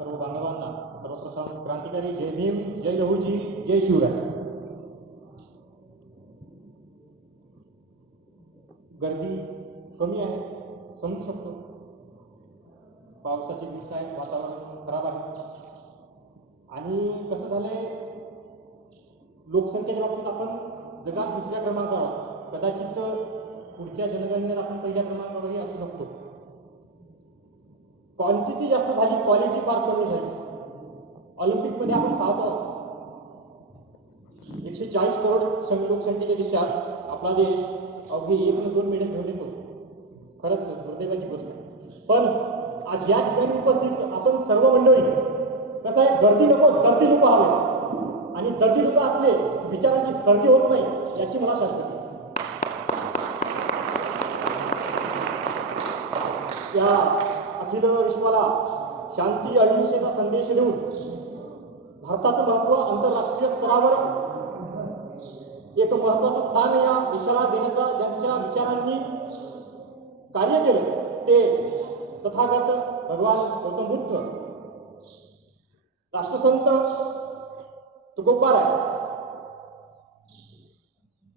सर्व बांधवांना सर्वप्रथम क्रांतिकारी जय भीम, जय लहूजी, जय शिवराय. गर्दी कमी आहे, समजू शकतो. पावसाचे दिवस आहे, वातावरण खराब आहे. आणि कसं झालंय, लोकसंख्येच्या बाबतीत आपण जगात दुसऱ्या क्रमांकावर, कदाचित पुढच्या जनगणनेत आपण पहिल्या क्रमांकावरही असू शकतो. क्वांटिटी जास्त झाली, क्वालिटी फार कमी झाली. ऑलिम्पिकमध्ये आपण पाहतो 140 करोड लोकसंख्येच्या देशात आपला देश अवघी 1-2 मेडल घेऊन येतो. खरंच दुर्दैवाची गोष्ट आहे. पण आज या ठिकाणी उपस्थित आपण सर्व मंडळी, कसं आहे, गर्दी नको, दर्दी लोक हवे. आणि दर्दी लोक असले की विचारांची सर्दी होत नाही, याची मला शाश्वती. या अखिल विश्वाला शांती अहिंसेचा संदेश देऊन भारताचं महत्त्व आंतरराष्ट्रीय स्तरावर एक महत्त्वाचं स्थान या देशाला देण्याचा ज्यांच्या विचारांनी कार्य केलं ते तथागत भगवान गौतम बुद्ध, राष्ट्रसंत तुकोबाराय,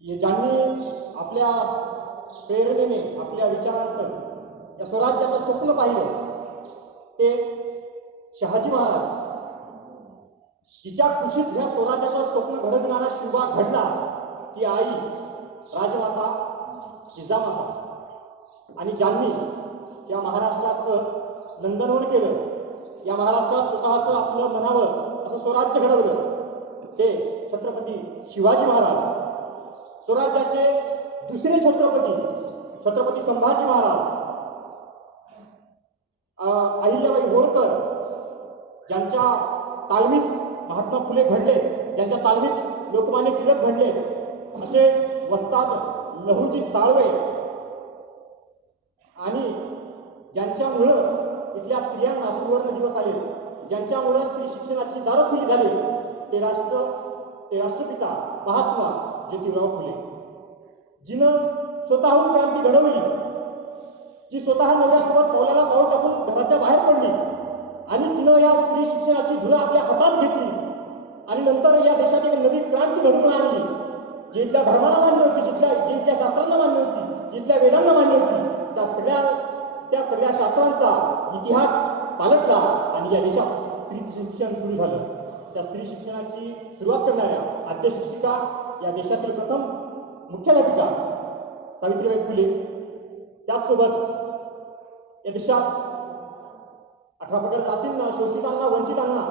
ज्यांनी आपल्या प्रेरणेने, आपल्या विचारांत या स्वराज्याचं स्वप्न पाहिलं, ते शहाजी महाराज, जिच्या कुशीत ह्या स्वराज्याचं स्वप्न घडविणारा शिवा घडला, ती आई राजमाता जिजामाता. आणि ज्यांनी या महाराष्ट्राचं नंदनवन केलं, या महाराष्ट्रात स्वतःचं आपलं म्हणावं असं स्वराज्य घडवलं, ते छत्रपती शिवाजी महाराज. स्वराज्याचे दुसरे छत्रपती संभाजी महाराज, अहिल्याबाई होळकर, ज्यांच्या तालमीत महात्मा फुले घडले, ज्यांच्या तालमीत लोकमान्य टिळक घडले, असे वस्ताद लहूजी साळवे, आणि ज्यांच्यामुळं इथल्या स्त्रियांना सुवर्ण दिवस आले, ज्यांच्यामुळं स्त्री शिक्षणाची दारं खुली झाली, ते राष्ट्रपिता महात्मा ज्योतिराव फुले, जिनं स्वतःहून क्रांती घडवली, जी स्वतः नव्यासोबत पावलाला पाऊल टाकून घराच्या बाहेर पडली, आणि तिनं या स्त्री शिक्षणाची धुरा आपल्या हातात घेतली, आणि नंतर या देशात एक नवी क्रांती घडवून आणली, जी इथल्या धर्माला मान्य होती, जी इथल्या शास्त्रांना मान्य होती, जी इथल्या वेदांना मान्य होती, त्या सगळ्या शास्त्रांचा इतिहास पालटला, आणि या देशात स्त्री शिक्षण सुरू झालं. त्या स्त्री शिक्षणाची सुरुवात करणाऱ्या आद्य शिक्षिका, या देशातील प्रथम मुख्याध्यापिका सावित्रीबाई फुले. त्याचसोबत या देशात 18 पगड जातींना, शोषितांना, वंचितांना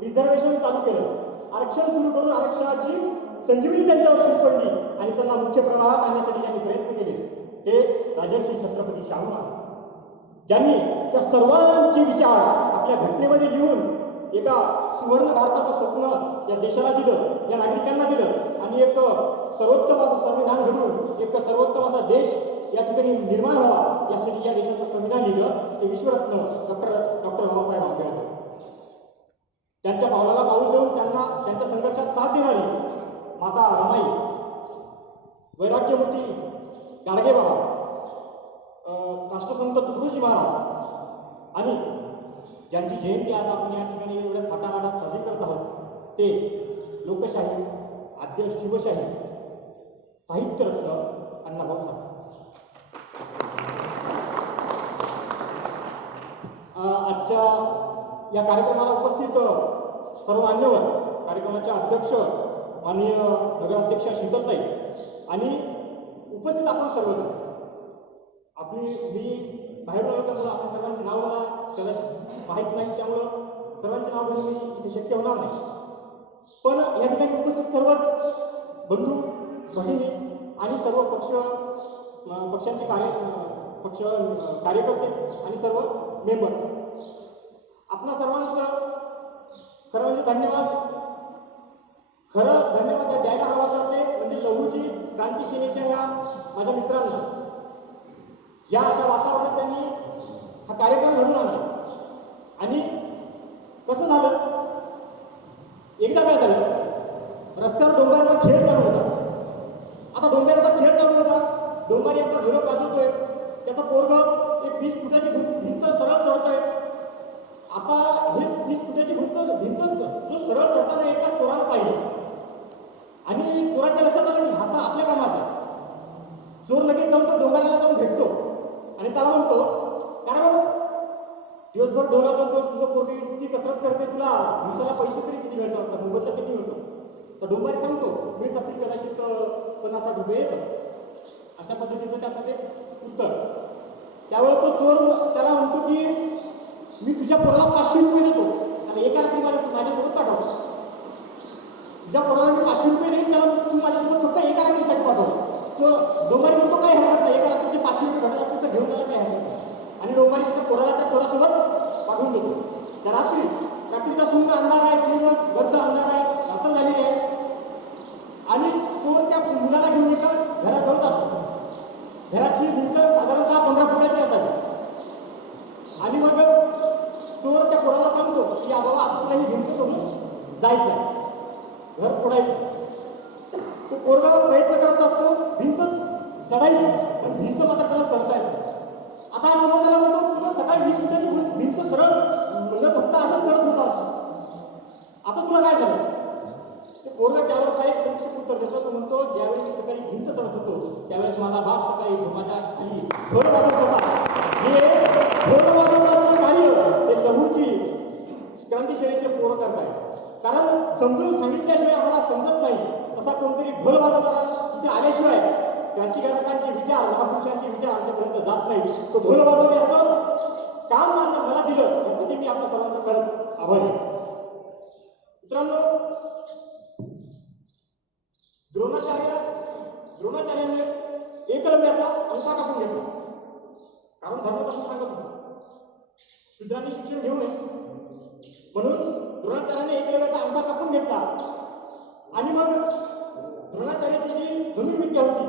रिझर्वेशन चालू केलं, आरक्षण सुरू करून आरक्षणाची संजीवनी त्यांच्यावर सुरू पडली, आणि त्यांना मुख्य प्रवाहात आणण्यासाठी ज्यांनी प्रयत्न केले, ते राजर्षी छत्रपती शाहू महाराज, ज्यांनी त्या सर्वांचे विचार आपल्या घटनेमध्ये लिहून एका सुवर्ण भारताचं स्वप्न या देशाला दिलं, या नागरिकांना दिलं, आणि एक सर्वोत्तम असं संविधान घडवून एक सर्वोत्तम असा देश या ठिकाणी निर्माण व्हावा, यासाठी या देशाचं संविधान लिहिलं, ते विश्वरत्न डॉक्टर बाबासाहेब आंबेडकर. त्यांच्या पावलाला पाऊल देऊन त्यांच्या संघर्षात साथ देणारी माता रमाई, वैराग्यमूर्ती गाडगेबाबा, राष्ट्रसंत तुकडोजी महाराज, आणि ज्यांची जयंती आज आपण या ठिकाणी एवढ्या थाटामाटात साजरी करत आहोत, ते लोकशाही, आद्य शिवशाही, साहित्यरत्न अण्णाभाऊ साठे. आजच्या या कार्यक्रमाला उपस्थित सर्व मान्यवर, कार्यक्रमाच्या अध्यक्ष माननीय नगराध्यक्षा शीतलताई, आणि उपस्थित आपण सर्वजण, मी बाहेरून आलो त्यामुळं आपण सर्वांची नाव मला कदाचित माहीत नाही, त्यामुळं सर्वांचे नाव घेऊन मी इथे शक्य होणार नाही. पण या ठिकाणी उपस्थित सर्वच बंधू भगिनी आणि सर्व पक्षांचे कार्यकर्ते आणि सर्व मेंबर्स, आपणा सर्वांचं खरं म्हणजे धन्यवाद द्यायला हवा. तर ते म्हणजे लहूजी क्रांती सेनेच्या या माझ्या मित्रांना, या अशा वातावरणात त्यांनी हा कार्यक्रम घडून आणला. आणि कसं झालं, एकदा काय झालं, रस्त्यावर डोंगराचा खेळ चालू होता. आता डोंगराचा खेळ चालू होता, डोंगर एकदा ढोलक वाजवतोय, त्याचा पोरग एक 20 फुटाची भिंत सरळ चढतोय. आता हे भिंत जो सरळ चढताना एका चोरानं पाहिलं आणि चोराच्या लक्षात आलं की हा आपल्या कामाचा. चोर लगेच जाऊन तो डोंगराला जाऊन भेटतो आणि त्याला म्हणतो, कारण बाबा दिवसभर डोंगरात जातोस, तुझं पोरगी इतकी कसरत करते, तुला दिवसाला पैसे तरी किती मिळतात, मोबदला किती मिळतो? तर डोंबारी सांगतो, मिळत असतील कदाचित 50-60 रुपये येतं. अशा पद्धतीचं त्याचं ते उत्तर. त्यावर तो चोर त्याला म्हणतो की मी तुझ्या पोराला 500 रुपये देतो आणि एका रात्री माझ्यासोबत पाठव. तुझ्या पोराला मी 500 रुपये देईन, त्याला तू माझ्यासोबत फक्त एका रात्रीसाठी पाठव. तो डोंबारी म्हणतो काय हरकत नाही, एका रात्रीचे 500 रुपये भेटत असतील तर घेऊन त्याला काय हरकत नाही. आणि डोंबारी त्याच्या पोराला त्या चोरासोबत पाठवून देतो. त्या रात्रीचा सुंद अंधार आहे, पूर्ण गर्द अंधार आहे, रात्र झालेली आहे आणि चोर त्या मुलाला घेऊन एका घराजवळ जातो. घराची भिंत साधारणतः 15 फुटाची असावी आणि मग चोर त्या पोराला सांगतो की या बाबा आता तुला ही भिंत करून जायचं आहे, घर फोडायचं. तो पोरगा प्रयत्न करत असतो भिंत चढायची, पण भिंत मात्र त्याला चढता येते. आता हा चोर त्याला म्हणतो तुला सकाळी 20 फुटाची भिंत सरळ न थकता असं चढत होता, आता तुला काय झालं? ते पोरगा त्यावर काय एक संक्षिप्त उत्तर देतो. तो म्हणतो ज्यावेळी मी सकाळी भिंत चढत होतो त्यावेळेस माझा बाप सकाळी माझ्या खाली ढोल वाजवत होता. हे ढोल वाजवण्याचं कार्य हे लहूची क्रांतिशैलीचे पोरं करतायत. कारण समजून सांगितल्याशिवाय आम्हाला समजत नाही, तसा कोणतरी ढोल वाजवणारा इथे आल्याशिवाय क्रांतिकारकांचे विचार, महापुरुषांचे विचार आमच्यापर्यंत जात नाही. तो ढोल वाजवण्याचं काम मला दिलं यासाठी मी आपल्या सर्वांचा खरंच आभारी आहे. मित्रांनो, द्रोणाचार्याने एकलव्याचा अंका कापून घेतला, कारण धर्म कसं सांगत होता शूद्रांनी शिक्षण घेऊ नये म्हणून द्रोणाचार्याने एकलव्याचा अंका कापून घेतला. आणि मग द्रोणाचार्याची जी धनुर्विद्या होती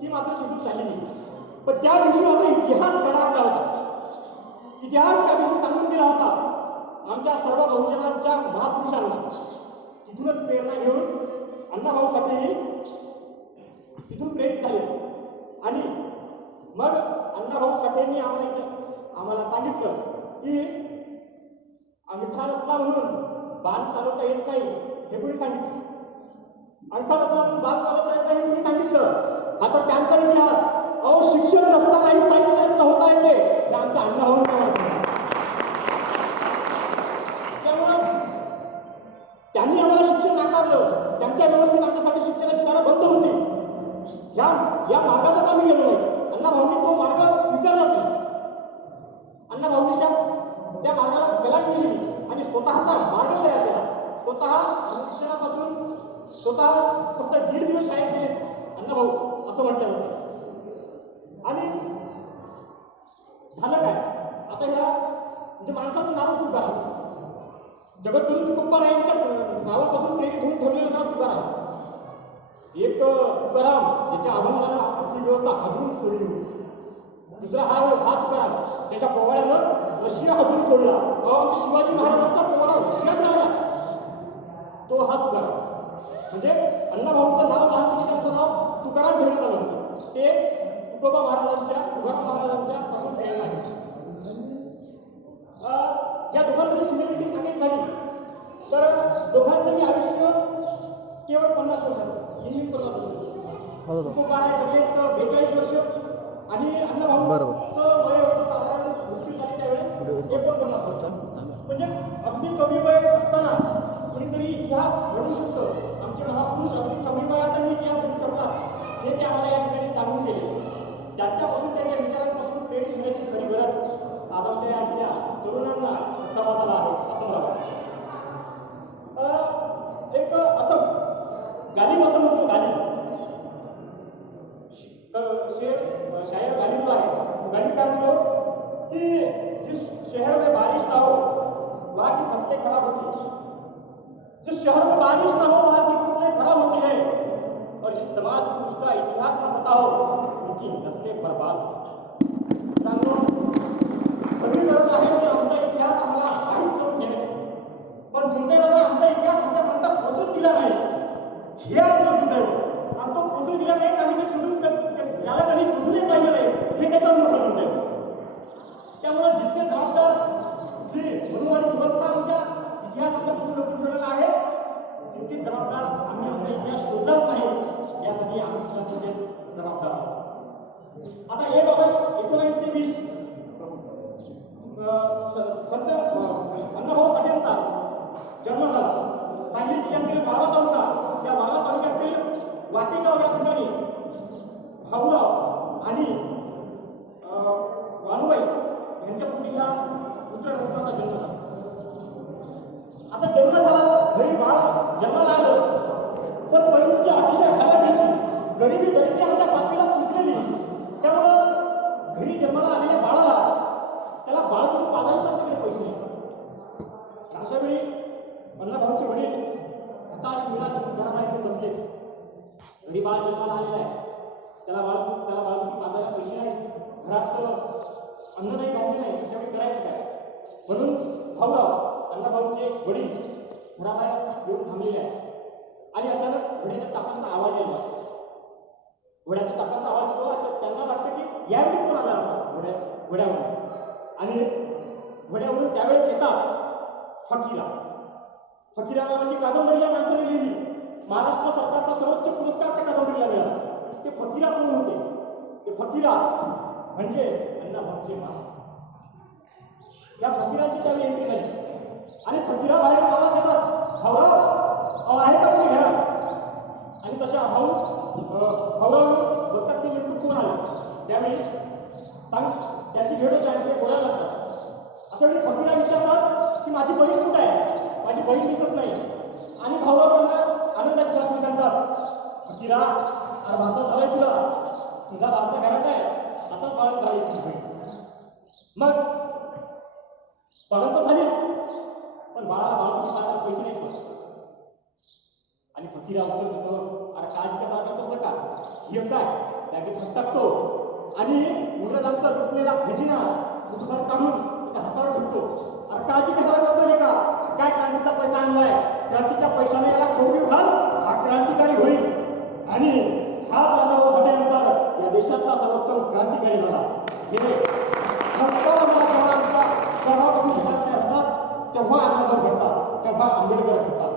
ती मात्र तिथून चालली नाही. पण त्या दिवशी मात्र इतिहास घडावला होता. इतिहास त्या दिवशी सांगून दिला होता आमच्या सर्व बहुजनांच्या महापुरुषांना. तिथूनच प्रेरणा घेऊन अण्णाभाऊ साठे तिथून प्रेरित झाले आणि मग अण्णाभाऊ साठेंनी आम्हाला सांगितलं की अंगठा नसला म्हणून बाण चालवता येत नाही हे कोणी सांगितलं? अंगठा नसला म्हणून बाण चालवता येत नाही हे कोणी सांगितलं? हा तर त्यांचा इतिहास. अहो, शिक्षण नसतानाही साहित्य रत्न होता येते हे आमच्या अण्णाभाऊंनी आम्हाला सांगितलं. त्यामुळं त्यांनी आम्हाला शिक्षण नाकारलं. त्यांच्या व्यवस्थेत आमच्यासाठी शिक्षणाची दारं बंद होती. या मार्गातच आम्ही गेलो नाही. अण्णाभाऊंनी तो मार्ग स्वीकारलाच नाही. अण्णाभाऊंनी त्या मार्गाला गलाटणी दिली आणि स्वतःचा मार्ग तयार केला. स्वतः शिक्षणापासून स्वतः फक्त 1.5 दिवस शाळेत गेले अण्णाभाऊ असं म्हटलं होतं. आणि झालं काय आता ह्या म्हणजे माणसाचं नावच तुकाराम. जगद्गुरु तुकोबारायांच्या नावापासून प्रेरित होऊन ठेवलेलं नाव तुकाराम. एक तुकाराम ज्याच्या अभंगाला अख्खी व्यवस्था हादरून सोडली होती. दुसरा हा तुकाराम ज्याच्या पोवाड्यानं रशिया हादरून सोडला. आमच्या शिवाजी महाराजांचा पोवाडा रशियात लावला, तो हा तुकाराम. म्हणजे अण्णाभाऊंचं नाव लहानपणी त्यांचं नाव तुकाराम ठेवण्यात आलं होतं. ते तुकोबा महाराजांच्या, तुकाराम महाराजांच्या पासून प्रेरणा आहे. या दोघांमध्ये सिमिलरिटी सांगायची झाली तर दोघांचंही आयुष्य केवळ 50 वर्षाचं. 50 वर्ष. तुकोबाराय जगलेत 42 वर्ष आणि अण्णाभाऊंचं वय होतं साधारण मृत्यू झाली त्यावेळेस 49 वर्ष. म्हणजे अगदी कमी वय असताना कुणीतरी इतिहास घडू शकतं. आमचे महापुरुष अगदी कमी वयातही इतिहास घडू शकतात हे ते आम्हाला या ठिकाणी सांगून गेले. त्यांच्यापासून त्यांच्या विचारांपासून प्रेरित होण्याची खरी गरज आज आमच्या या आपल्या तरुणांना समाजाला आहे असं मला वाटतं. एक असं गालिब असं म्हणतो, गालिब शायर गालिब आहे. गालिब काय म्हणतो की जिस शहर में बारिश ना हो वहाँ की फसलें खराब होती है. जिस शहर में बारिश ना हो वहाँ की फसलें खराब होती है और जिस समाज को उसका इतिहास ना पता हो उनकी नस्लें बर्बाद. खरी गरज आहे की आमचा इतिहास आम्हाला माहीत करून घेण्याची, पण दुर्दैवाने आमचा इतिहास आमच्यापर्यंत पोहोचून दिला नाही. हे आमचं दुर्दैव. आणि तो पोहोचून दिला नाही आम्ही ते शोधून याला कधी शोधूनही पाहिलं नाही हे त्याचं मोठं दुर्दैव. त्यामुळे जितके जबाबदार जी मनोवारी व्यवस्था आमच्या इतिहासापासून अशा वेळी अण्णाभाऊंचे वडील हताश निराश घराबाहेर बसले. घरी बाळ जन्माला आलेला आहे, त्याला बाळगुटी पाजायला पैसे नाही, घरात अन्न नाही, धान्य नाही. अशा वेळी करायचं काय? म्हणून भाऊराव अण्णाभाऊंचे वडील घराबाहेर येऊन थांबलेले आहे आणि अचानक घोड्याच्या टापांचा आवाज यायला. घोड्याच्या टापांचा आवाज येतो असं त्यांना वाटतं की यावेळी कोण आला असा घोड्यावरून. आणि घोड्यावरून त्यावेळेस येतात फकीरा नावाची कादंबरी या माणसाने लिहिली. महाराष्ट्र सरकारचा सर्वोच्च पुरस्कार त्या कादंबरीला मिळाला. ते फकीरा कोण होते? ते फकीरा म्हणजे अण्णाभाऊंचे मा. या फकीरांची त्यावेळी एंट्री झाली आणि फकीरा बाहेर आवाज देतात, भाऊराव आहे का कोणी घरात? आणि तशा भाऊराव बघतात की नेमकं कोण आलं. त्यावेळी त्याची भेट होते आणि ते बोलायला लागतात. अशा वेळी फकीरा विचारतात की माझी बहीण कुठे आहे? माझी बहीण दिसत नाही. आणि भाऊराव त्यांना आनंदाची बातमी सांगतात, फकीरा अरे वासा झालाय तुझा वारसा घराचा आहे, आता बाळंत झाली तुझी बहीण. मग बाळंत झाली पण बाळाला बाळंतीची पाजायला पैसे नाही. आणि फकीरा उत्तर देतो, अरे काळजी कसा करतोस का? हे काय बॅगेत हात टाकतो आणि इंग्रजांचा लुटलेला खजिना मुठभर काढून त्याच्या हातावर ठेवतो. अरे काळजी कशाला करतोय का? काय क्रांतीचा पैसा आणलाय, क्रांतीच्या पैशाने याला खोबी घाल, हा क्रांतिकारी होईल. आणि हाच अण्णाभाऊ नंतर या देशातला सर्वोत्तम क्रांतिकारी झाला. हे मला जेव्हा आमच्या गर्भापासून भेटायचे होतात तेव्हा अण्णाभाऊ घडतात, तेव्हा आंबेडकर घडतात.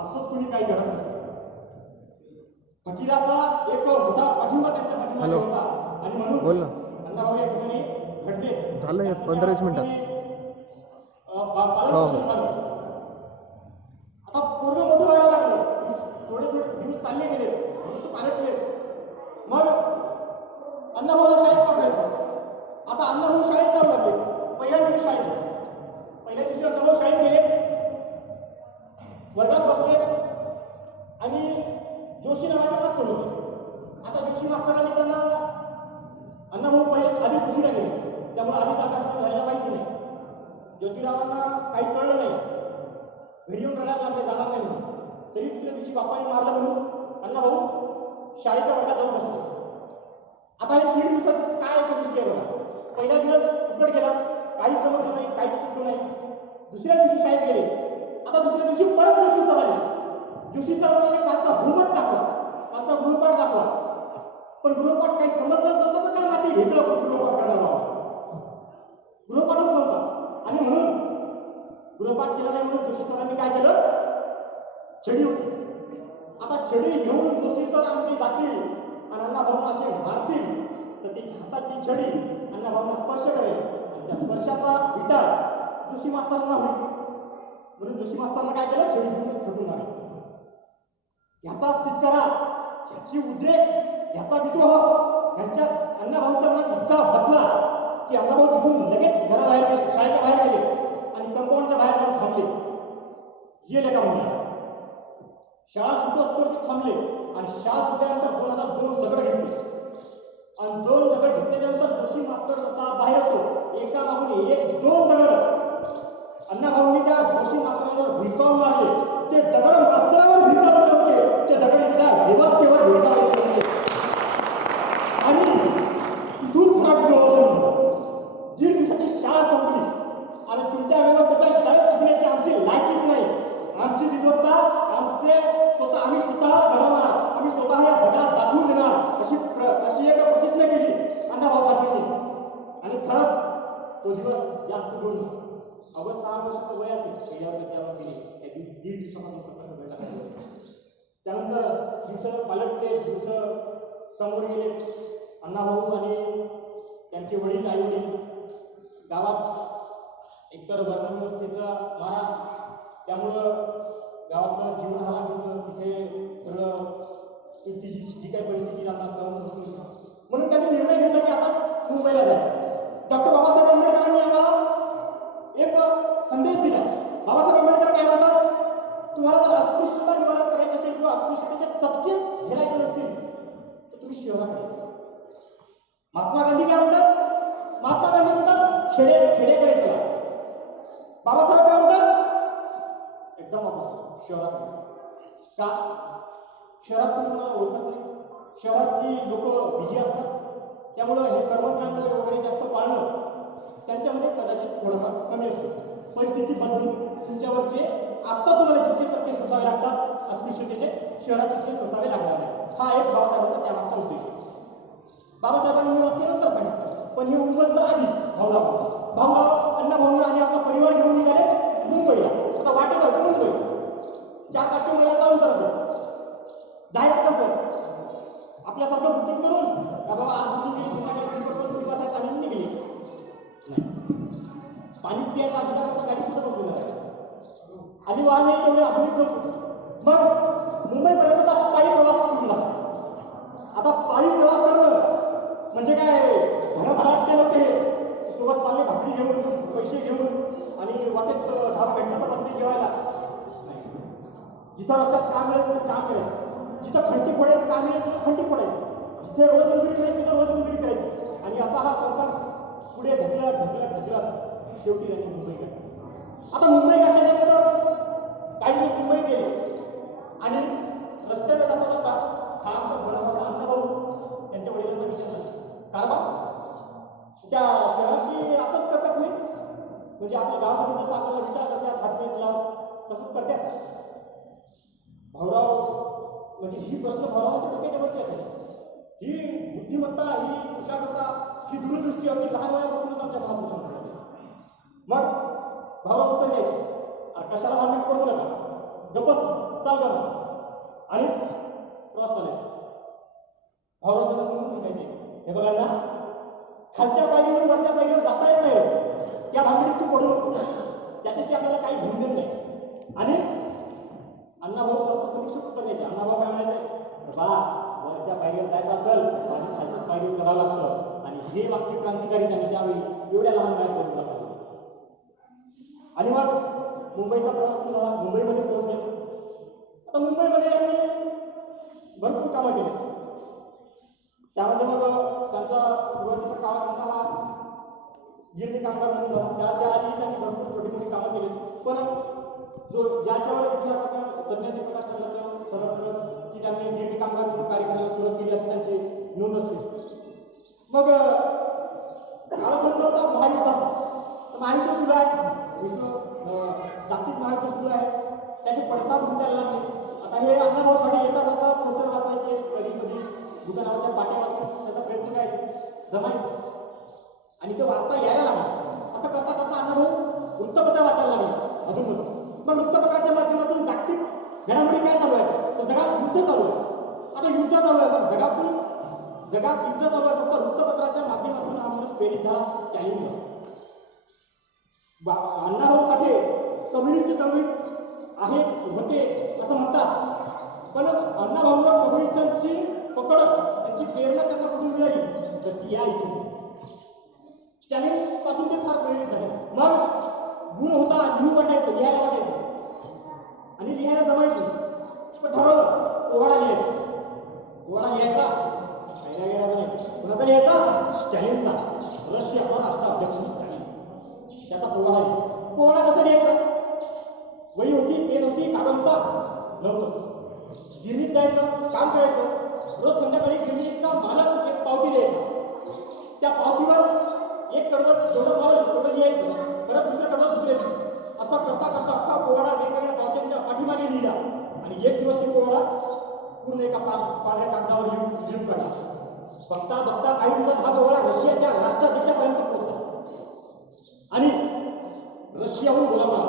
असंच कुणी काही घडत नसतं. फकीराचा एक मोठा पाठिंबा त्यांच्या पाठिंबा होता आणि म्हणून अण्णाभाऊ या ठिकाणी घडले. झालंय 15-20 मिनिटात. आता पूर्ण मोठं व्हायला लागलं, थोडे दिवस चालले गेले, दिवस पालटले. मग अण्णाभाऊला शाळेत टाकायचं. आता अण्णाभाऊ शाळेत जाऊ लागले. पहिल्या दिवशी अण्णाभाऊ शाळेत गेले, वर्गात बसले आणि जोशी नावाचे मास्तर होते. आता जोशी मास्तरांनी त्यांना अण्णाभाऊ पहिले आधीच उशिरा गेले, त्यामुळे आधीच आकाशवाणी झालेला माहिती नाही. ज्योतिरावांना काही कळलं नाही, घरी येऊन रडायला लागले, जाणार नाही म्हणून. तरी दुसऱ्या दिवशी बाप्पाने मारलं म्हणून अण्णाभाऊ शाळेच्या वर्गात जाऊन बसले. आता हे 3 दिवसाचं काय केमिस्ट्री आहे बघा. पहिला दिवस फुकट गेला, काही समजलं नाही, काहीच शिकलो नाही. दुसऱ्या दिवशी शाळेत गेले. आता दुसऱ्या दिवशी परत जोशी सर आले. जोशी सर म्हणाले कालचा होमवर्क दाखवा, कालचा गृहपाठ दाखवा. पण गृहपाठ काही समजलंच नव्हतं तर काय माती ढेकलं गृहपाठ करायला. गृहपाठच नव्हता आणि म्हणून गृहपाठ केला नाही म्हणून जोशी सरांनी काय केलं, छडी होती. आता छडी घेऊन जोशी सर आमची जातील आणि अण्णाभाऊंना असे मारतील तर ती हातातली छडी अण्णाभाऊंना स्पर्श करेल आणि त्या स्पर्शाचा विटा जोशी मास्तरांना होईल. म्हणून जोशी मास्तरांना काय केलं, छडी घेऊन फेकून मारली. ह्याचा तिटकारा, ह्याची उद्रेक, ह्याचा विद्रोह यांच्या अण्णाभाऊंच्या मनात इतका बसला की अण्णाभाऊ तिथून लगेच घराबाहेर गेले, शाळेच्या बाहेर गेले आणि कंपाऊंडच्या बाहेर जाऊन थांबले. गेले का म्हणजे शाळा सुटोस्तर ते थांबले आणि शाळा सुटल्यानंतर 2002 दगड घेतले आणि 2 दगड घेतल्यानंतर जोशी मास्तर जसा बाहेर येतो, एका मागून 1-2 दगड अण्णाभाऊंनी त्या जोशी मास्तरांवर भिरकावून मारले. ते दगड मास्तरावर भिरकावले होते, ते दगड यांच्या व्यवस्थेवर भिरकावले होते. आणि इथून खराब विरोध 1.5 दिवसाची शाळा संपली आणि तुमच्या व्यवस्थेच्या शाळेत शिकण्याची आमची लायकीच नाही. आमची विद्वत्ता आम्ही स्वतः घडवणार, आम्ही स्वतः या जगात दाखवून देणार अशी एक प्रतिज्ञा केली अण्णाभाऊ साहेबांनी. आणि खरंच तो दिवस जास्त दूर नव्हता. अवघ 6 वर्षाचं वय असेल पहिल्यावर त्यावर गेले. 1.5 दिवसामध्ये प्रसंग घडला. त्यानंतर दिवस पालटले, दिवस समोर गेले. अण्णाभाऊ आणि त्यांचे वडील, आई वडील गावात एकतर वर्णव्यवस्थेचा मारा, त्यामुळं गावातलं जीवन हालाकीचं तिथे सगळं तिची जी काही परिस्थिती त्यांना सहन होत नव्हती. म्हणून त्यांनी निर्णय घेतला की आता मुंबईला जायचं. डॉक्टर बाबासाहेब आंबेडकरांनी आम्हाला एक संदेश दिला. बाबासाहेब आंबेडकर काय म्हणतात, तुम्हाला जर अस्पृश्यता निवारण करायची असेल किंवा अस्पृश्यतेचे चटके झेलायचे नसतील तर तुम्ही शहराकडे. महात्मा गांधी काय म्हणतात, महात्मा गांधी म्हणतात खेडेकडे चला. बाबासाहेब काय म्हणतात, एकदम आपण शहरात का शहरात कोणी मला ओळखत नाही, शहरातली लोक बिझी असतात, त्यामुळं हे कर्मकांड वगैरे जास्त पाळणं त्यांच्यामध्ये कदाचित थोडंफार कमी असतो. परिस्थिती बदलून तुमच्यावरचे आत्ता तुम्हाला जितके टक्के सोसावे लागतात अस्पृश्यतेचे शहरात तितके सोसावे लागणार नाही. हा एक बाबासाहेबांचा त्यामागचा उद्देश आहे. बाबासाहेबांनी हे वाक्य नंतर सांगितलं, पण हे उमजलं आधीच भाऊराव अण्णाभाऊंना आणि आपला परिवार घेऊन निघाले मुंबईला. आता वाटेत होतं मुंबई 400-500 मैलाचं अंतर असेल. जायचं कसं? आपल्यासारखं बुकिंग करून बाबा आज बुकिंग केली, संध्याकाळी बसून बसायचं आणि निघली नाही. पाणीच प्यायचं असं तर गाडी सुद्धा बसलेलं आहे. आणि वाहने तेवढे आधुनिक नव्हते. मग मुंबईपर्यंतचा पायी प्रवास सुरू झाला. आता पायी प्रवास करणं म्हणजे काय धनाधनाट्य नव्हते. हे सोबत चालले भाकरी घेऊन, पैसे घेऊन आणि वाटेत ढाबा भेटला तर बसले जेवायला. जिथं रस्त्यात काम मिळेल तिथं काम करायचं, जिथं खंडी फोडायचं काम मिळेल तिथं खंडी फोडायचं, जिथे रोज मजुरी मिळेल तिथं रोज मजुरी करायची. आणि असा हा संसार पुढे ढकलत शेवटी त्यांनी मुंबई गाठली. आता मुंबई गाठल्यानंतर काही दिवस मुंबई गेले आणि रस्त्याने जाता जाता हा आमचा बडाभाऊ अण्णाभाऊ त्यांच्या वडिलांना विचारला, कारबा त्या शहरातली असंच करतात तुम्ही? म्हणजे आपल्या गावामध्ये जसं आपल्याला विचार करतात, हात नाही दिला तसंच करतात? भाऊराव म्हणजे ही प्रश्न भाऊरावांच्या डोक्याच्या वरची असायची. ही बुद्धिमत्ता, ही कुशाग्रता, ही दूरदृष्टी अगदी लहान वयापासूनच आमच्या महापुरुषांकडे असायची. मग भाऊराव उत्तर द्यायचे, कशाला भांडण पडू नका, गप्पच चाल का आणि प्रवास चालायचा. भाऊराव त्यांना समजून सांगायचे, हे बघा ना, खालच्या पायरीवर वरच्या पायरीवर जाता येत नाही, त्या भांडणीत तू पडू नको, त्याच्याशी आपल्याला काही घेऊन देत नाही. आणि अण्णाभाऊ मस्त समीक्षक उत्तर द्यायचे. अण्णाभाऊ काय म्हणायचे, बा वरच्या पायरीवर जायचं असेल आणि खालच्या पायरीवर चढावं लागतं. आणि हे वाक्य क्रांतिकारी त्यांनी त्यावेळी एवढ्या लहान वयात बोलून टाकलं. आणि मग मुंबईचा प्रवास सुरू झाला. मुंबईमध्ये पोहोचले. आता मुंबईमध्ये यांनी भरपूर कामं केली. त्यामध्ये मग त्यांचा सुरुवातीचा काळ हा गिरणी कामगार म्हणून झाला. त्याआधी त्यांनी भरपूर छोटी मोठी कामं केली. पण जो ज्याच्यावर इतिहासात तज्ञांनी प्रकाश टाकला त्या सरळ की त्यांनी गिरणी कामगार म्हणून कार्य करायला सुरुवात केली अशी त्यांची नोंद असते. मग कालखंड होता महायुद्धाचा. महायुद्ध सुरू आहे, जागतिक महायुद्ध सुरू आहे, त्याचे पडसाद उमटायला लागले. आता हे अण्णाभाऊसाठी येता जाता पोस्टर वाचायचे, कधी कधी दुकानावरच्या पाट्या वाचून त्याचा प्रयत्न करायचे, जमायचे आणि ते वाचता यायला लागले. असं करता करता अण्णाभाऊ वृत्तपत्र वाचायला लागले अधूनमधून. मग वृत्तपत्राच्या माध्यमातून जागतिक घडामोडी काय चालू आहे, तर जगात युद्ध चालू आहे. आता युद्ध चालू आहे, मग जगात युद्ध चालू आहे, फक्त वृत्तपत्राच्या माध्यमातून हा माणूस प्रेरित झाला. स्टॅलिन अण्णाभाऊ साठे कम्युनिस्ट चळवळीत आहेत होते असं म्हणतात, पण अण्णाभाऊंवर कम्युनिस्टांची पकड, त्यांची प्रेरणा त्यांना कुठून मिळाली, तर ती या इथून स्टॅलिन पासून ते फार प्रेरित झाले. मग गुण होता, लिहू वाटायचं, लिहायला वाटायचं आणि लिहायला जमायचं. पण ठरवलं पोवाडा लिहायचा गेला नाही. कुणाचा लिहायचा? स्टॅलिनचा, रशियाचा राष्ट्राध्यक्ष स्टॅलिन, त्याचा पोवाडा कसा लिहायचा? वही होती, पेन होती, कागद होता नव्हतं. गिरणीत जायचं, काम करायचं. रोज संध्याकाळी गिरणीचा मालक एक पावती द्यायचा. त्या पावतीवर एक कडवं जेवढं मावल तेवढं लिहायचं, परत दुसरं कडवं दुसऱ्या दिवशी. असं करता करता अख्खा पोवाडा वेगवेगळ्या पावत्यांच्या पाठीमागे लिहिला आणि एक दिवस ते पोवाडा पूर्ण एका पांढऱ्या कागदावर लिहून काढला. बघता बघता काही दिवसात हा पोवाडा रशियाच्या राष्ट्राध्यक्षापर्यंत पोहोचला आणि रशियाहून बोलावला.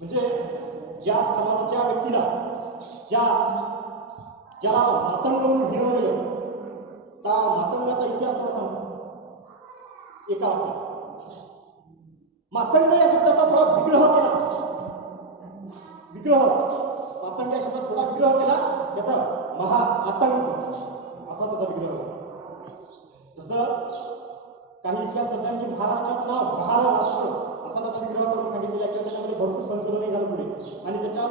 म्हणजे ज्या समाजाच्या व्यक्तीला ज्याला मातंग म्हणून हिरवलं गेलं, त्या मातंगाचा इतिहास मला सांगतो एका वाक्यात. मातंग या शब्दाचा थोडा विग्रह केला. मातंग या शब्दात थोडा विग्रह केला, त्याचा महाआतंक असा त्याचा विग्रह होता. जसं काही इतिहास तज्ञांनी महाराष्ट्राचं नाव महाराष्ट्र असा त्याचा विग्रह करून सांगितलेला आहे. त्याच्यामध्ये भरपूर संशोधनही झालं पुढे आणि त्याच्या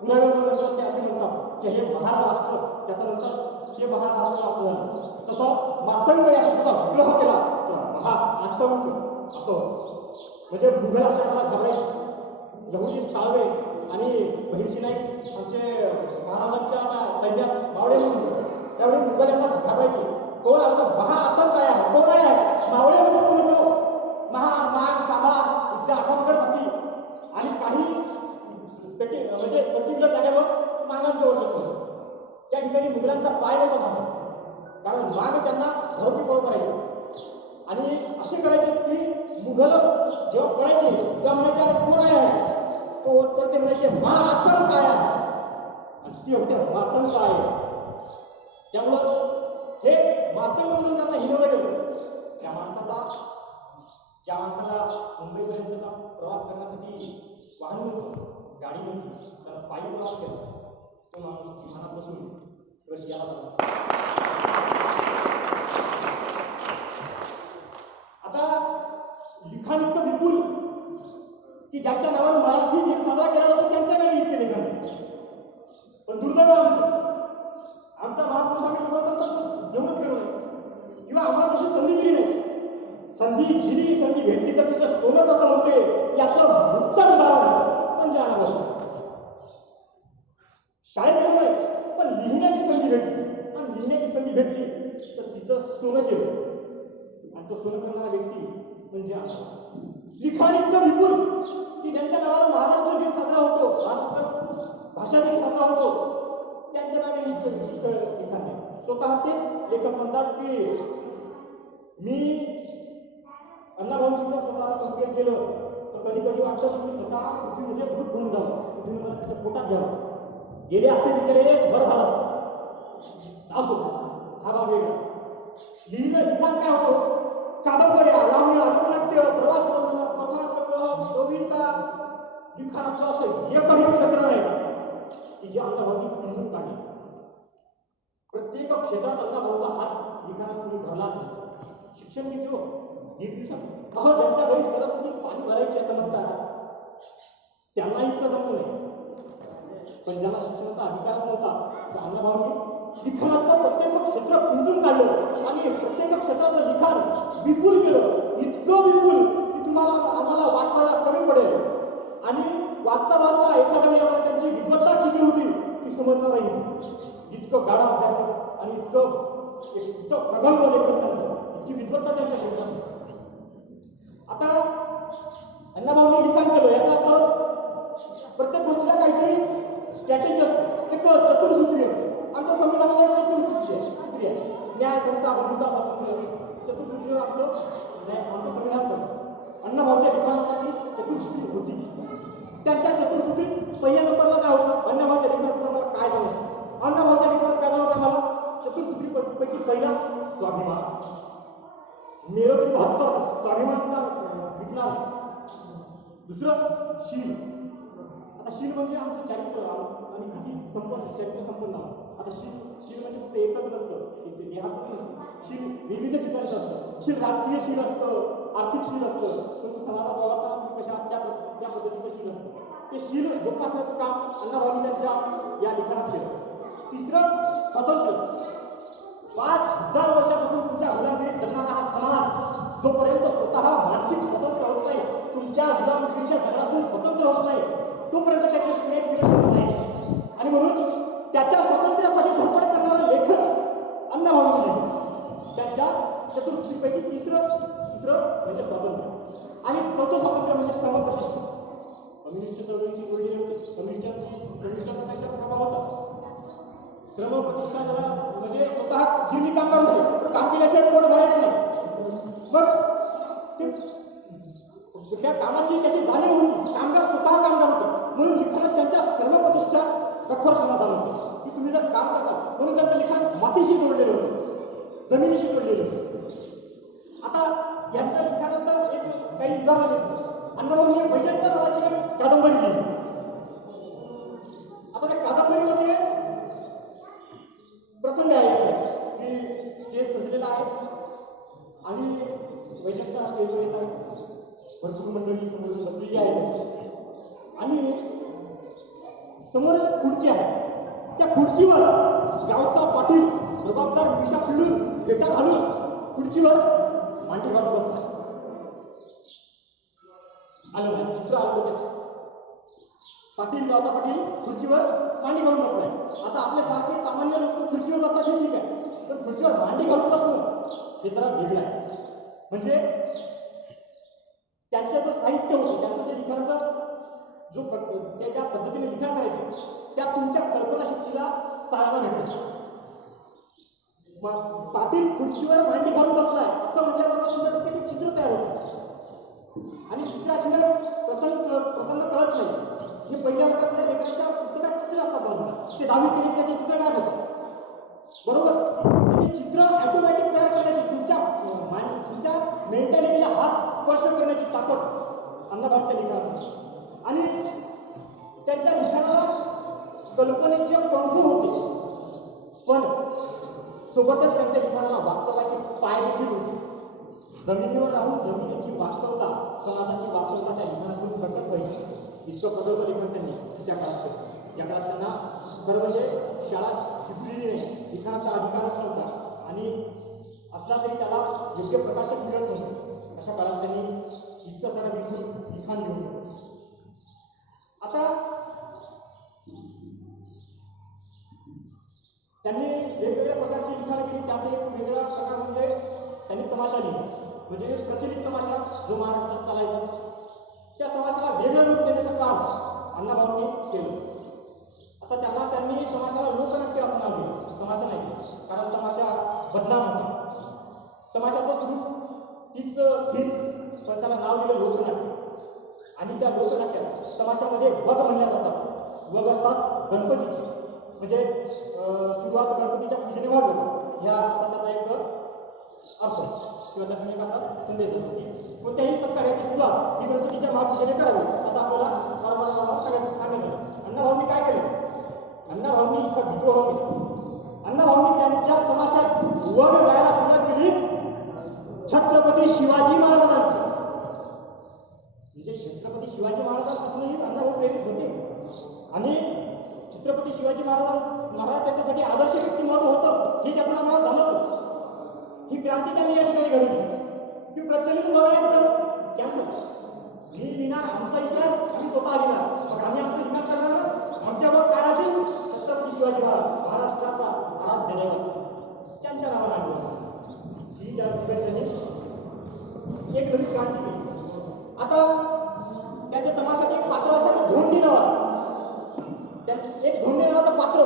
पुराव्यानंतर ते असे म्हणतात की हे महाराष्ट्र, त्याच्यानंतर हे महाराष्ट्र असं झालं. तसं मातंग या शब्दाचा विग्रह केला तर महाआतंक असं. म्हणजे मुघल शासनाला घाबरायचे, यहुदी साळवे आणि बहिर्जी नाईक आमचे महाराजांच्या सैन्यात मावळे त्यावेळी मुघल यांना घाबायचे. कोण आता महाआतंक आहे, कोण आहे मावळेमध्ये कोण येतो, महार माग कामार इथल्या आखापकड जाती आणि काही म्हणजे पर्टिक्युलर जागेवर मागांच्या वर शकतो. त्या ठिकाणी मुघलांचा पाय नाही पडला, कारण माग त्यांना घरोकी पळ करायचे आणि असे करायचे की मुघल जेव्हा पळायचे तेव्हा म्हणायचे अरे कोण आहे, तो तर ते म्हणायचे महाआतंक आहे आणि ते होते मातंक आहे. त्यामुळं हे मातंग म्हणून त्यांना हिनवलं गेलं. ज्या माणसाला मुंबईपर्यंतचा प्रवास करण्यासाठी वाहन नव्हतं, गाडी नव्हती, त्याला पायी प्रवास केला, तो माणूस विमानात बसून रशियाला गेला. आता लिखाण इतकं विपुल की ज्यांच्या नावानं मराठी दिन साजरा केला जातो त्यांच्या नाही इतके लिखाण. पण दुर्दैव आमचा महापुरुष आम्ही लोकांपर्यंत घेऊनच गेलो नाही किंवा आम्हाला तशी संधी दिली नाही. संधी भेटली तर तिचं सोनच असं होते याचं उत्तम उदाहरण म्हणजे अनाभाऊ. शाळेत गेलो नाही पण लिहिण्याची संधी भेटली आणि लिहिण्याची संधी भेटली तर तिचं सोनं केलं आणि तो सोनं करणारा व्यक्ती म्हणजे लिखाण इतकं विपुल की ज्यांच्या नावाला महाराष्ट्र दिन साजरा होतो, महाराष्ट्र भाषा दिन साजरा होतो, त्यांच्या नावे इतकं लिखाण नाही. स्वतः तेच लेखक म्हणतात की मी अण्णाभाऊंची जर स्वतः संकेत केलं तर कधी कधी वाटतं तुम्ही स्वतः पृथ्वीमध्ये भूत होऊन जावं, पृथ्वीमध्ये त्याच्या पोटात घ्यावं. गेले असते बिचारे बरं झालं असतं. असो हा भाग वेगळा. लिहिलं लिखाण काय होतं, कादंबऱ्या, लावण्या, लोकनाट्य, प्रवास वर्णन, कथा संग्रह, कविता, लिखाणाचं असं एकही क्षेत्र नाही की जे अण्णाभाऊंनी पिंजून काढले. प्रत्येक क्षेत्रात अण्णाभाऊचा हात लिखाणात तुम्ही धरलाच नाही. शिक्षण किती हो, 1.5 दिवसात. अहो ज्यांच्या घरी सरस्वती पाणी भरायची असं म्हणतात त्यांना इतकं जमलं नाही. पण ज्यांना शिक्षणाचा अधिकारच नव्हता त्या अण्णाभाऊंनी लिखाणातलं प्रत्येक क्षेत्र पुंजून काढलं आणि प्रत्येक क्षेत्राचं लिखाण विपुल केलं. इतकं विपुल की तुम्हाला आम्हाला वाचायला कमी पडेल आणि वाचता वाचता एखाद्या वेळी आम्हाला त्यांची विद्वत्ता किती होती ती समजणार नाही. इतकं गाढा अभ्यास आणि इतकं प्रगल्भ लेखन त्यांचं, इतकी विद्वत्ता त्यांच्या लेखनात. आता अण्णाभाऊंनी लिखाण केलं याचा अर्थ प्रत्येक गोष्टीला काहीतरी स्ट्रॅटेजी असते, एक चतुर्सूत्री असते. आमच्या संविधानाला एक चतुर्सूत्री आहे, न्याय, समता, बंधुता, स्वातंत्र्य. चतुर्सूत्रीवर आमचं संविधान चालतं. अण्णाभाऊच्या लिखाणाला ती चतुर्सूत्री होती. त्यांच्या चतुर्सूत्रीत पहिल्या नंबरला काय होतं, अण्णाभाऊच्या लिखाणात आम्हाला काय झालं, अण्णाभाऊच्या लिखाणात काय झालं आम्हाला चतुर्सूत्रीपैकी पहिला स्वाभिमान. मेलं तरी 72 स्वाभिमानचा विकणार. दुसरं शील. आता शील म्हणजे आमचं चरित्र आणि किती चरित्र संपन्न. आता शील म्हणजे फक्त एकच नसतं, देहाचंच नसतं. शील विविध ठिकाणचं असतं. शील राजकीय शील असतं, आर्थिक शील असतं, तुमचं समाजात वावरता तुम्ही कशा त्या पद्धतीचं शील असतं. ते शील जोपासण्याचं काम अण्णाभाऊंनी त्यांच्या या लिखाणात केलं. तिसरं स्वातंत्र्य. 5000 वर्षापासून तुमच्या गुलामगिरीत जगणारा हा समाज जोपर्यंत स्वतः मानसिक स्वतंत्र होत नाही, तुमच्या गुलामगिरीच्या झगडातून स्वतंत्र होत नाही, तोपर्यंत त्याचे सुरेख दिवस होणार नाही. आणि म्हणून त्याच्या स्वातंत्र्यासाठी धडपड करणारं लेखन अण्णाभाऊंनी लिहिलं. त्यांच्या चतुर्सूत्रीपैकी तिसरं सूत्र म्हणजे स्वातंत्र्य आणि चौथं स्वातंत्र्य म्हणजे समप्रतिष्ठा. कम्युनिस्ट चळवळीशी जोडलेले होते. कम्युनिस्टांचा त्यांचा प्रभाव होता. श्रमप्रतिष्ठा ज्याला म्हणजे स्वतः गिरणी कामगार होते, काम केल्याशिवाय पोट भरायचं नाही. मग त्या कामाची त्याची जाणीव होती, कामगार स्वतः कामगार होते, म्हणून लिखाणात त्यांच्या श्रमप्रतिष्ठा प्रखरपणा जाणवते की तुम्ही जर काम करता. म्हणून त्यांचं लिखाण मातीशी जोडलेलं होतं, जमिनीशी जोडलेलं होतं. आता यांच्या लिखाणात एक काही उदाहरण देतो. अण्णाभाऊंनी वैजयंत नावाची एक कादंबरी लिहिली. आता त्या कादंबरीमध्ये प्रसंग आहे की स्टेज सजलेला आहे आणि वैजयंत हा स्टेजवर येत आहे. भरपूर मंडळी समोर बसलेली आहेत आणि समोर एक खुर्ची आहे. त्या खुर्चीवर गावचा पाटील जबाबदार मिशा फिरून फेटा घालून खुर्चीवर मांडी घालून बसला. आलं नाही चित्र आलं. पाटील गावचा पाटील खुर्चीवर मांडी घालून बसलाय. आता आपल्यासारखे सामान्य लोक खुर्चीवर बसतात हे ठीक आहे, पण खुर्चीवर मांडी घालून बसणं हे जरा वेगळं आहे. म्हणजे त्यांचं जे साहित्य होतं, त्यांचं जे लिखाणाचा जो त्याच्या पद्धतीने लिखाण करायचं त्या तुमच्या कल्पनाशक्तीला चालना भेटते. पाटील खुर्चीवर मांडी घालून बसलाय असं म्हटल्याबरोबर तुमच्या डोक्यात एक चित्र तयार होतं आणि चित्राशिवाय प्रसंग कळत नाही. हे पहिल्या वर्गातल्या लेखकाच्या पुस्तकात चित्र असतात बाजूला, ते 10वीत गेले की त्याचे चित्र काय होतं बरोबर. ते चित्र ऑटोमॅटिक तयार करण्याची तुमच्या मेंटॅलिटीला हात स्पर्श करण्याची ताकद अण्णाभाऊंच्या लिखाणात आणि त्यांच्या लिखाणाला कल्पनेचे पंख होते, पण सोबतच त्यांच्या लिखाणाला वास्तवाची पाय देखील होती. जमिनीवर राहून जमिनीची वास्तवता, समाजाची वास्तवता त्या लिखाणातून प्रकट व्हायची. इतकं प्रगल्भ लिखाण त्यांनी त्या काळात केलं. या काळात त्यांना खरं म्हणजे शाळा शिकलेली नाही, लिखाणाचा अधिकारच नव्हता आणि असला तरी त्याला योग्य प्रकाशक मिळत नव्हते. अशा काळात त्यांनी इतकं सारं लिखाण लिहून. आता त्यांनी वेगवेगळ्या प्रकारची लिखाणं केली. त्यात एक वेगळा प्रकार म्हणजे त्यांनी तमाशा लिहिला. म्हणजे प्रचलित तमाशा जो महाराष्ट्रात चालायचा, त्या तमाशाला वेगळं रूप देण्याचं काम अण्णाभाऊंनी केलं. आता त्यांनी तमाशाला लोकनाट्य असं नाव दिलं, तमाशा नाही, कारण तमाशा बदनाम होता. तमाशाचंच रूप तीच थीम, पण त्याला नाव दिलं लोकनाट्य. आणि त्या लोकनाट्यात तमाशामध्ये वग म्हणल्या जातात. वग असतात गणपतीचे, म्हणजे सुरुवात गणपतीच्या पूजेने व्हावी ह्या असा त्याचा एक अर्थ किंवा त्यातून एक असा संदेश जातो. कोणत्याही सत्कार्याची सुरुवात ही गणपतीच्या महापूजेने करावी असं आपल्याला सांगितलं. अण्णाभाऊंनी काय केलं? अण्णाभाऊंनी इथं विद्रोह केला. अण्णाभाऊंनी त्यांच्या तमाशात वग गायला सुरुवात केली छत्रपती शिवाजी महाराजांची. म्हणजे छत्रपती शिवाजी महाराजांपासूनही अण्णाभाऊ प्रेरित होते आणि छत्रपती शिवाजी महाराज त्याच्यासाठी आदर्श व्यक्तिमत्व होतं हे त्यातून आम्हाला जाणवतं. ही क्रांती त्यांनी या ठिकाणी घडवली. की प्रचलित बघायचं कॅन्सर मी लिहिणार आमचा इतिहास आम्ही स्वतः लिहिणार, मग आम्ही आमचं लिखाण करणार ना, आमच्यावर काय राहतील छत्रपती शिवाजी महाराज महाराष्ट्राचा आराध्य दैवत त्यांच्या नावाला आली. ही त्या ठिकाणी एक नवी क्रांती केली. आता त्याच्या तमाशात एक पात्र असायचं धोंडी नावाचं. एक धोंडी नावाचं पात्र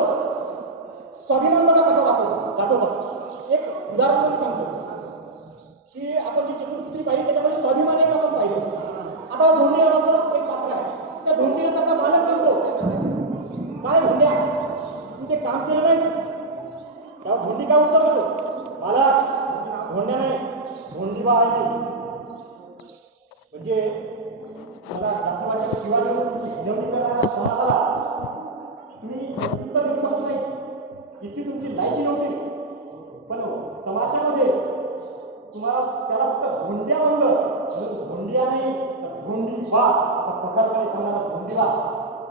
स्वाभिमान बघा कसा दाखवतात. एक उदाहरण म्हणून सांगतो की आपण जी चतुर्सूत्री पाहिली त्याच्यामध्ये स्वाभिमान एक आपण पाहिलं. आता धोंडी नावाचं एक पात्र आहे. त्या धोंडीला त्याचा मालक म्हणतो काय धोंड्या तू ते काम केलं नाहीस. तेव्हा धोंडी काय उत्तर देतो, मला धोंड्या नाही धोंडीबा आहे मी. म्हणजे मला जातीवाचक शिवाय विनवणी करणाऱ्या समाजाला तुम्ही उत्तर देऊ शकत नाही, इतकी तुमची लायकी नव्हती. पण तमाशामध्ये तुम्हाला त्याला फक्त धोंड्या म्हणलं, धोंडिया नाही धोंडी वा प्रसारपणे सांगणारा धोंडीवा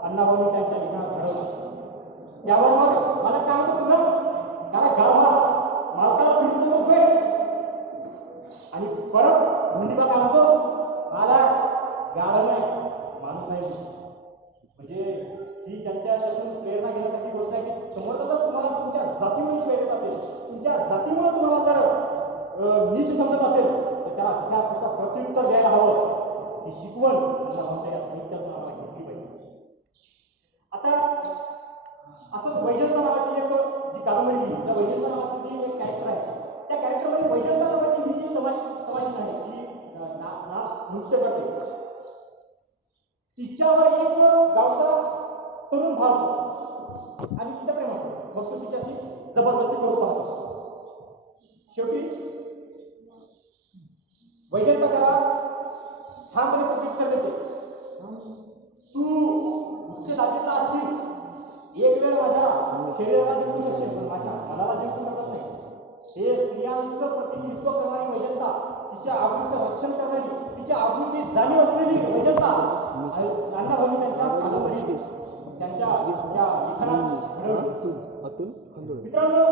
अण्णाभाऊंनी त्यांच्या लिखाणात घडवला. त्यावर मग मला काम ना त्याला गावाला मालकाला फिरून बसतोय आणि परत धोंडीबा काय म्हणतो, मला गाडा नाही माणूस आहे. म्हणजे ही त्यांच्यातून प्रेरणा घेण्यासाठी गोष्ट आहे की समोरचा जर तुम्हाला तुमच्या जातीमुळे प्रेरित असेल, तुमच्या जातीमुळे तुम्हाला जर नीच समजत असेल तर त्याला जसा प्रत्युत्तर द्यायला हवं. ही शिकवण अण्णाभाऊंच्या या साहित्यातून आम्हाला घेतली पाहिजे. आता असं वैजंता नावाची एक जी कादंबरी लिहिली, त्या वैजंता नावाची जी एक कॅरेक्टर आहे, त्या कॅरेक्टरमध्ये वैजंता नावाची ही जी तमाशी आहे जी नृत्य करते, तिच्यावर एक गावचा तरुण भाव आणि तिच्या प्रेमात मग तो तिच्याशी जबरदस्ती करू पाहतो. शेवटी वैजंता त्याला ठामपणे प्रत्युत्तर देते, तू उच्च जातीचा असशील, एक वेळ माझ्या शरीराला जिंकू शकशील पण माझ्या मनाला जिंकू शकत नाही. हे स्त्रियांचं प्रतिनिधित्व करणारी वैजंता, तिच्या आबरूचं रक्षण करणारी, तिच्या आबरूची जाणीव असलेली वैजंता अण्णाभाऊंनी त्यांच्या कादंबरीत त्यांच्या या लिखाणात घडवली. मित्रांनो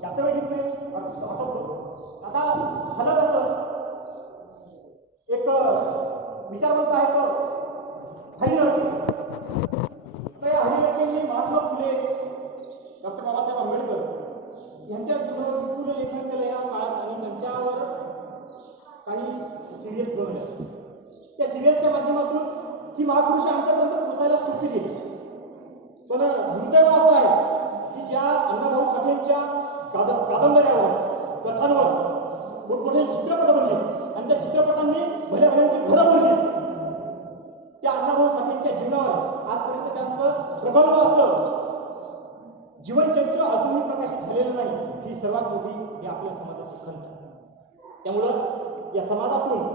जास्त वेळ घेत नाही, आटोपतो. आता झालं कसं, एक विचारवंत आहे तो हरिणके. त्या हरिणकेंनी महात्मा फुले, डॉक्टर बाबासाहेब आंबेडकर यांच्या जीवनावर विपुल लेखन केलं या काळात आणि त्यांच्यावर काही सिरियल्स बनवल्या. त्या सिरियलच्या माध्यमातून ही महापुरुष आमच्यापर्यंत पोहोचायला सोपी गेली. पण दुर्दैव असं आहे की ज्या अण्णाभाऊ साठेंच्या कादंबऱ्यावर, कथांवर मोठमोठे चित्रपट बनले आणि त्या चित्रपटांनी भल्या भल्यांची घरं बनली, त्या अण्णाभाऊ साठेंच्या जीवनावर आजपर्यंत त्यांचं प्रबंध असं जीवनचरित्र अजूनही प्रकाशित झालेलं नाही. ही सर्वात मोठी ही आपल्या समाजाची खंत आहे. त्यामुळं या समाजातून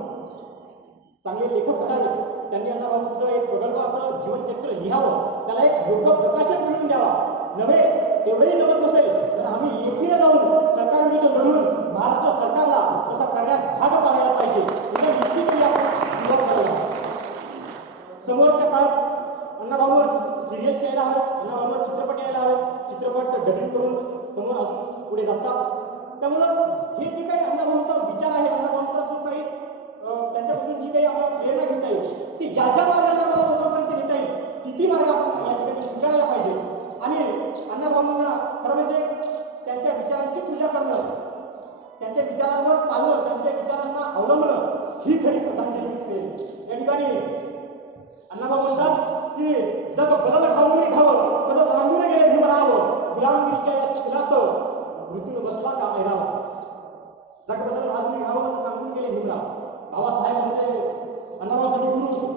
चांगले लेखक घडावे, त्यांनी अण्णाभाऊंचं एक प्रगल्भ असं जीवनचरित्र लिहावं, त्याला एक योग्य प्रकाशन मिळवून द्यावा. नव्हे तेवढंही जमत नसेल तर आम्ही एकीने जाऊन सरकारविरुद्ध लढून महाराष्ट्र सरकारला तसा करण्यास भाग पाडायला पाहिजे. निश्चितपणे आपण सुरुवात करायला. समोरच्या काळात अण्णाभाऊंवर सिरियल्स यायला हवं, अण्णाभाऊंवर चित्रपट यायला हवं, चित्रपट डबिंग करून समोर अजून पुढे जातात. त्यामुळं हे जे काही अण्णाभाऊंचा विचार आहे, अण्णाभाऊंचा जो काही त्यांच्यापासून जी काही आपल्याला प्रेरणा घेता येईल, ती ज्या ज्या मार्गाने आपल्याला लोकांपर्यंत नेता येईल किती मार्ग आपण या ठिकाणी स्वीकारायला पाहिजे. आणि अण्णाभाऊंना खरं म्हणजे त्यांच्या विचारांची पूजा करणं, त्यांच्या विचारांवर चालणं, त्यांच्या विचारांना अवलंबणं ही खरी श्रद्धांजली मिळते. या ठिकाणी अण्णाभाऊ म्हणतात की जग बदल घालून घ्यावं, बदल सांगून गेले भीमराव, गुलामगिरीच्या या चिखलात मृत्यून बसला का ऐराव. जग बदल घालून घ्यावं सांगून गेले भीमराव. बाबासाहेब म्हणजे अण्णाभाऊसाठी गुरु.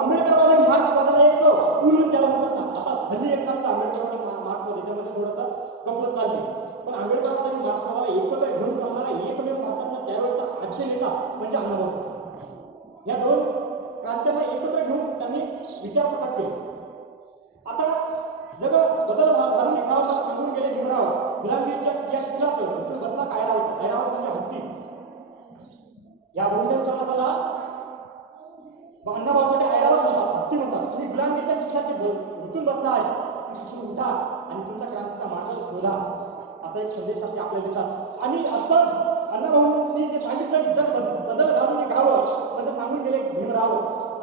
आंबेडकरवादी मार्क्सवादाला एक ऊन ज्याला म्हणतात ना, आता हल्ली एक चालतं आंबेडकरवादी मार्क्सवादी, त्यामध्ये थोडंसं गफलत चालली. पण आंबेडकरवादी मार्क्सवादाला एकत्र घेऊन चालणारा एकमेव भारतातला त्यावेळेचा आद्य नेता म्हणजे अण्णाभाऊ साठे. या दोन क्रांत्यांना एकत्र घेऊन त्यांनी विचार प्रकट केले. आता जग बदल घालून घ्यावं सांगून गेले भीमराव, गुलामगिरीच्या या चिखलात बसला का ऐरावत. ऐरावत म्हणजे हत्ती. या बहुजन समाजाला अण्णाभाऊ साठे ऐरावत म्हणतात, हत्ती म्हणतात. तुम्ही गुलामगिरीच्या चिखलाची उठून बसला आहे, तिथून उठा आणि तुमचा क्रांतीचा मार्ग शोधा, असा एक संदेश आपल्याला देतात. आणि असं अण्णाभाऊंनी जे सांगितलं की जर बदल घालून घ्यावं म्हणजे सांगून गेले भीमराव,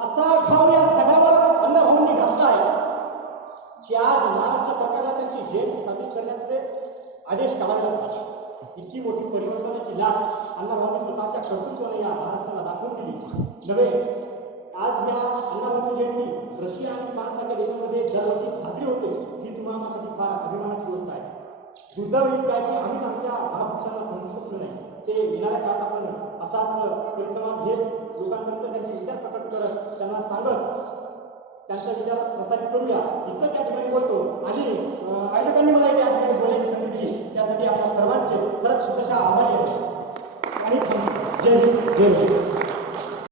असा घाव या सगळ्यावर अण्णाभाऊंनी घातलाय की आज महाराष्ट्र सरकारला त्यांची जयंती साजरी करण्याचे आदेश काढावे लागतात. इतकी मोठी परिवर्तनाची लाट अण्णाभाऊंनी स्वतःच्या कर्तृत्वाने या महाराष्ट्राला दाखवून दिली. नव्हे आज या अण्णाभाऊंची जयंती रशिया आणि फ्रान्स सारख्या देशांमध्ये दरवर्षी साजरी होते, ही तुम्हाला फार अभिमानाची गोष्ट आहे. दुर्दैव काय की आम्हीच आमच्या महापुरुषांना समजू शकलो नाही. ते येणाऱ्या काळात आपण असाच परिश्रमात घेत लोकांपर्यंत त्यांचे विचार प्रकट करत, त्यांना सांगत त्यांचा विचार प्रसारित करूया. इतकंच या ठिकाणी बोलतो आणि आयोजकांनी मला या ठिकाणी बोलायची संधी दिली, त्यासाठी आपल्या सर्वांचे खरंच शुभेच्छा आभारी आहे. आणि जय हिंद, जय हिंद.